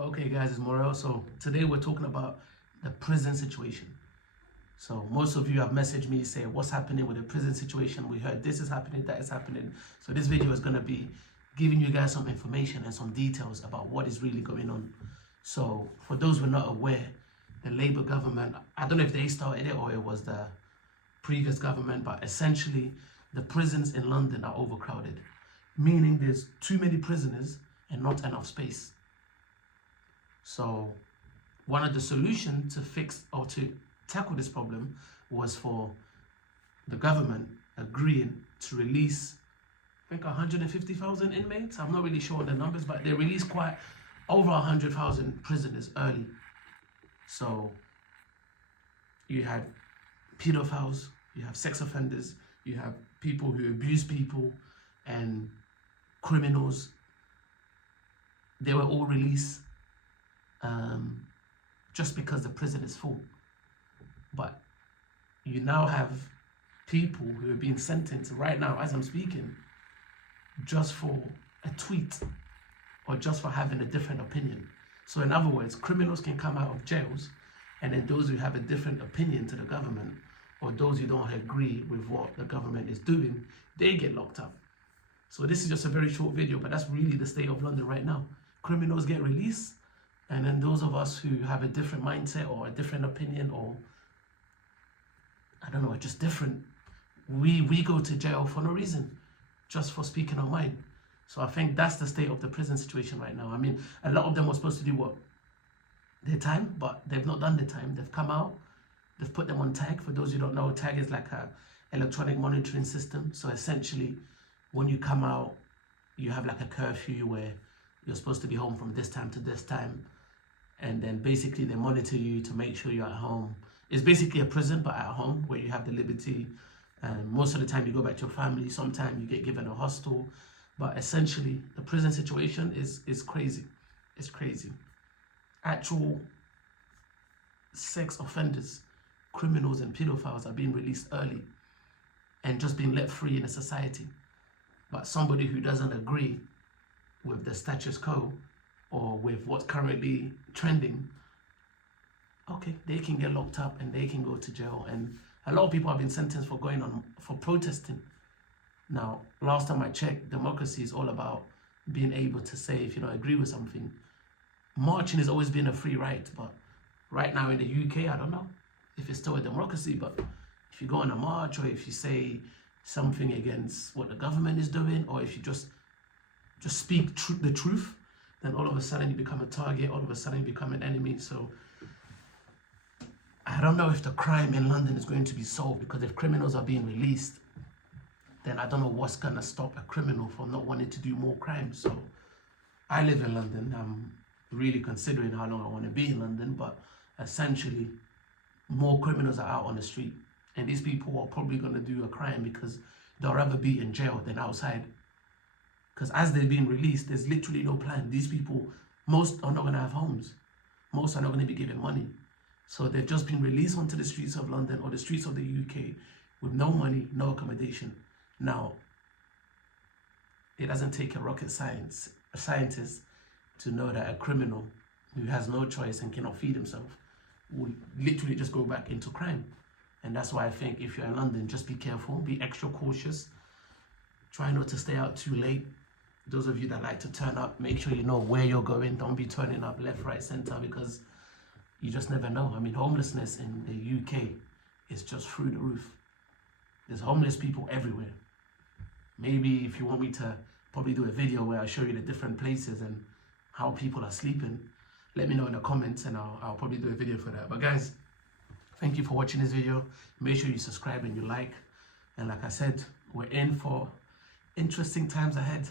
Okay, guys, it's Morel. So today we're talking about the prison situation. So most of you have messaged me saying what's happening with the prison situation. We heard this is happening, that is happening. So this video is going to be giving you guys some information and some details about what is really going on. So for those who are not aware, the Labour government, I don't know if they started it or it was the previous government, but essentially the prisons in London are overcrowded, meaning there's too many prisoners and not enough space. So one of the solutions to fix or to tackle this problem was for the government agreeing to release, I think 150,000 inmates. I'm not really sure on the numbers, but they released quite over 100,000 prisoners early. So you had pedophiles, you have sex offenders, you have people who abuse people and criminals. They were all released just because the prison is full. But you now have people who are being sentenced right now as I'm speaking just for a tweet or just for having a different opinion. So in other words, criminals can come out of jails, and then those who have a different opinion to the government or those who don't agree with what the government is doing, they get locked up. So this is just a very short video, but that's really the state of London right now. Criminals get released, and then those of us who have a different mindset or a different opinion, or I don't know, just different, we go to jail for no reason, just for speaking our mind. So I think that's the state of the prison situation right now. I mean, a lot of them were supposed to do what? Their time, but they've not done their time. They've come out, they've put them on tag. For those who don't know, tag is like a electronic monitoring system. So essentially, when you come out, you have like a curfew where you're supposed to be home from this time to this time. And then basically they monitor you to make sure you're at home. It's basically a prison, but at home, where you have the liberty. Most of the time you go back to your family. Sometimes you get given a hostel. But essentially, the prison situation is crazy. It's crazy. Actual sex offenders, criminals and pedophiles are being released early and just being let free in a society. But somebody who doesn't agree with the status quo or with what's currently trending, okay, they can get locked up and they can go to jail. And a lot of people have been sentenced for protesting. Now, last time I checked, democracy is all about being able to say if you don't agree with something. Marching has always been a free right, but right now in the UK, I don't know if it's still a democracy, but if you go on a march or if you say something against what the government is doing, or if you just speak the truth, then all of a sudden you become a target, all of a sudden you become an enemy. So I don't know if the crime in London is going to be solved, because if criminals are being released, then I don't know what's going to stop a criminal from not wanting to do more crime. So I live in London. I'm really considering how long I want to be in London, but essentially more criminals are out on the street, and these people are probably going to do a crime because they'll rather be in jail than outside. Because as they're being released, there's literally no plan. These people, most are not going to have homes. Most are not going to be given money. So they've just been released onto the streets of London or the streets of the UK with no money, no accommodation. Now, it doesn't take a rocket scientist to know that a criminal who has no choice and cannot feed himself will literally just go back into crime. And that's why I think if you're in London, just be careful, be extra cautious. Try not to stay out too late. Those of you that like to turn up, make sure you know where you're going. Don't be turning up left, right, center, because you just never know. I mean, homelessness in the UK is just through the roof. There's homeless people everywhere. Maybe if you want me to probably do a video where I show you the different places and how people are sleeping, let me know in the comments, and I'll probably do a video for that. But guys, thank you for watching this video. Make sure you subscribe and you like. And like I said, we're in for interesting times ahead.